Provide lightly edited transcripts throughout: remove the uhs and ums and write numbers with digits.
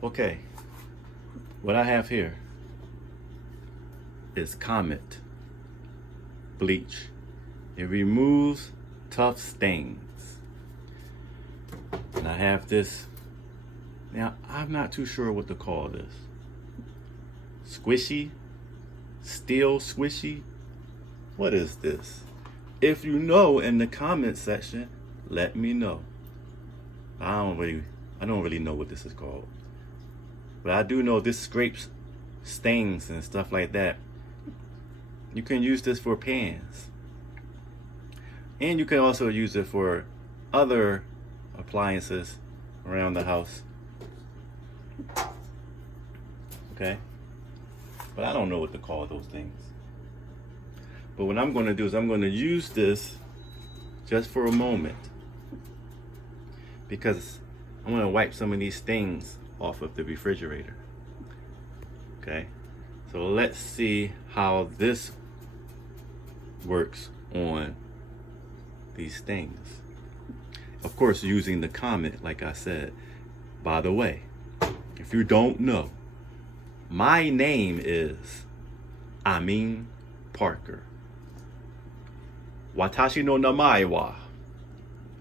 Okay, what I have here is Comet bleach. It removes tough stains. And I have this, now I'm not too sure what to call this. Squishy? Steel squishy? What is this? If you know in the comment section, let me know. I don't really know what this is called. But I do know this scrapes stains and stuff like that. You can use this for pans. And you can also use it for other appliances around the house. Okay? But I don't know what to call those things. But what I'm going to do is I'm going to use this just for a moment, because I'm going to wipe some of these stains off of the refrigerator. Okay? So let's see how this works on these things. Of course, using the Comet, like I said. By the way, if you don't know, my name is Amin Parker. Watashi no namae wa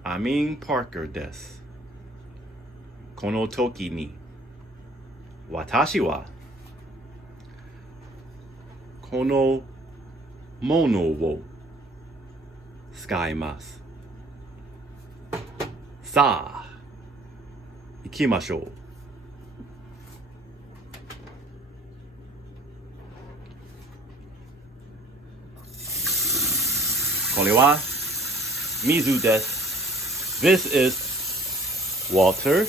Amin Parker desu. Kono toki ni watashi wa kono mono wo skaimasu. Sa a, ikimashou. Konniwa, Mizu desu. This is water.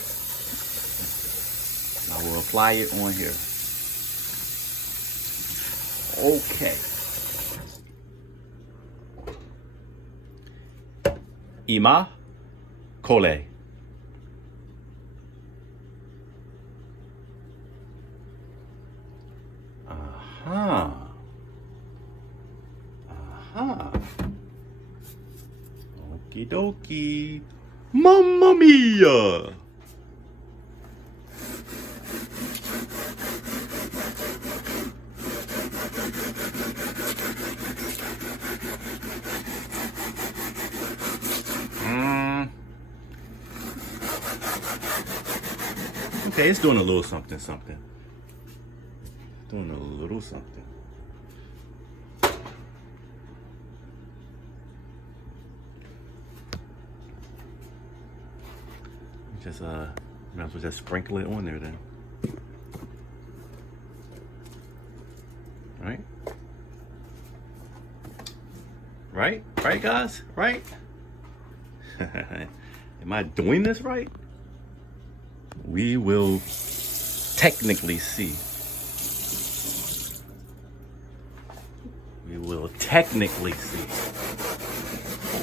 I will apply it on here. Okay. Ima, kore. Aha. Aha. Okie dokie. Mamma mia! Okay, it's doing a little something. Doing a little something. Just might as well just sprinkle it on there then. Right? Right? Right, guys? Right? Am I doing this right? We will technically see. We will technically see.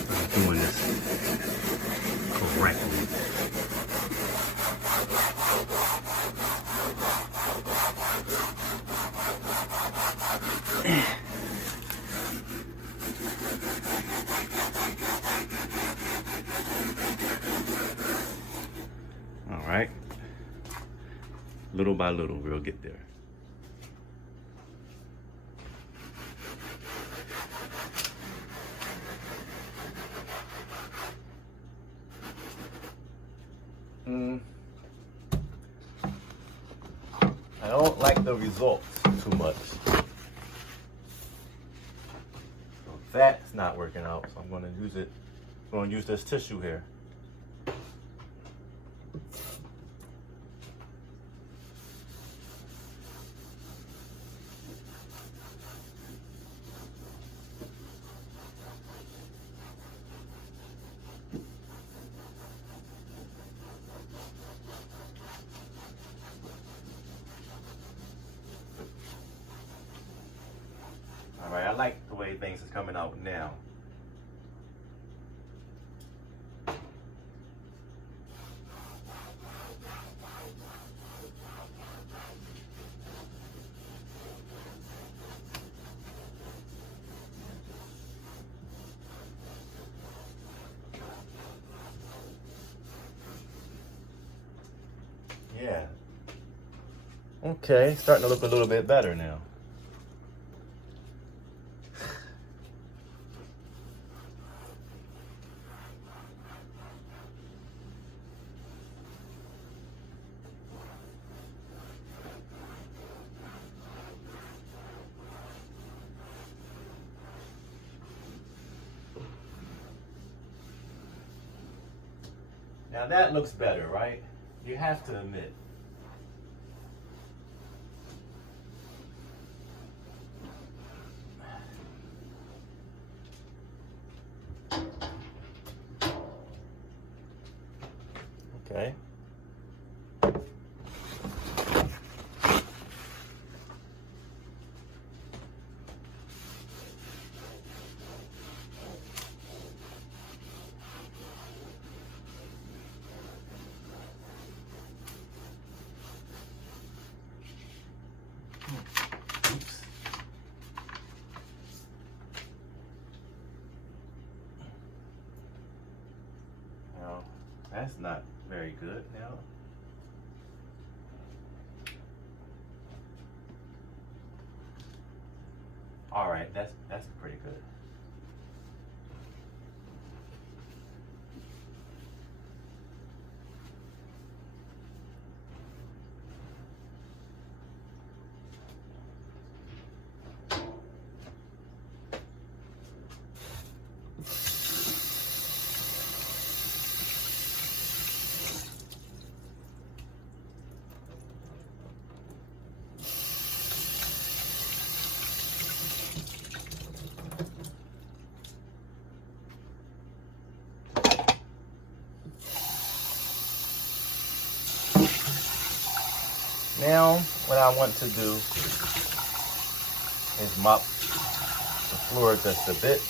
I'm doing this correctly. All right. Little by little, we'll get there. I don't like the results too much. So that's not working out, so I'm going to use it. I'm going to use this tissue here. All right, I like the way things is coming out now. Yeah, Okay, starting to look a little bit better now. Now that looks better, right? You have to admit. Okay. Oops. Now, that's not very good now. All right, that's pretty good. Now, what I want to do is mop the floor just a bit.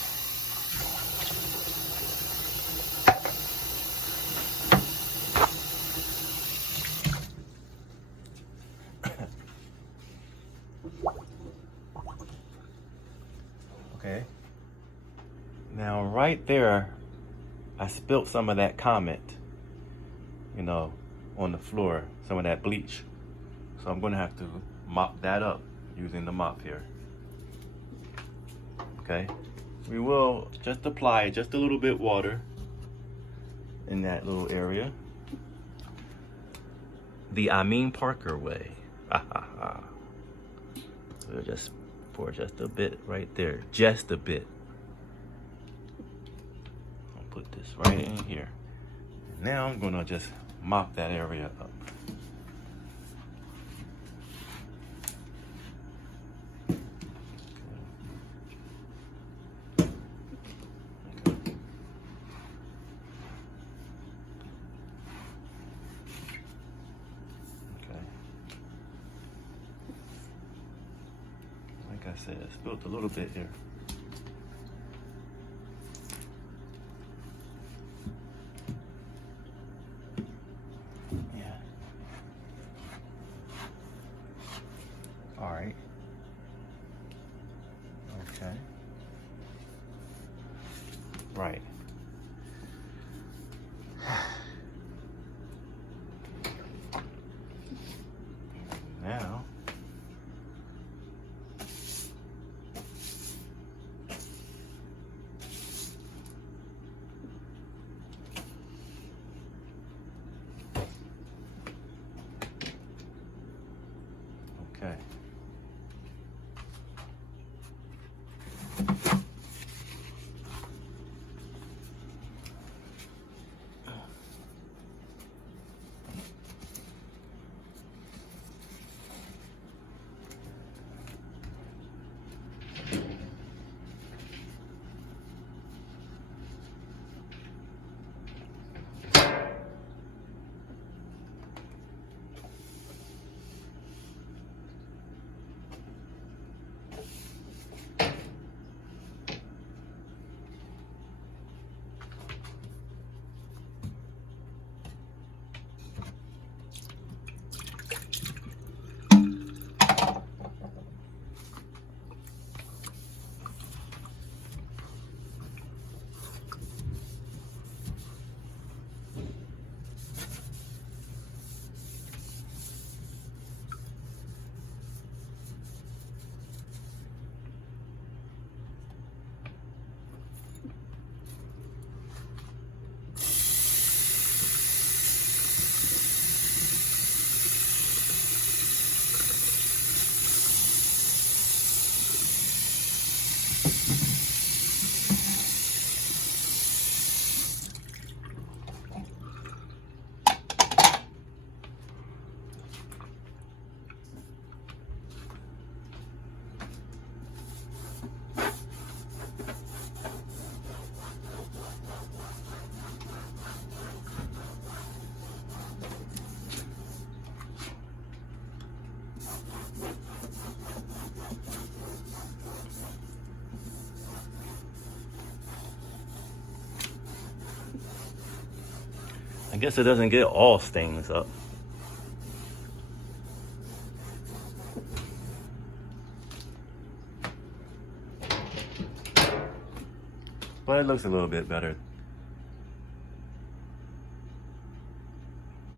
Okay. Now, right there, I spilt some of that Comet, on the floor, some of that bleach. So I'm going to have to mop that up using the mop here. Okay. We will just apply just a little bit water in that little area. The Parker way. We'll just pour just a bit right there. Just a bit. I'll put this right in here. Now I'm going to just mop that area up. Like I said, I spilled a little bit here. Yeah. All right. Okay. Right. Now, okay. I guess it doesn't get all stains up. But it looks a little bit better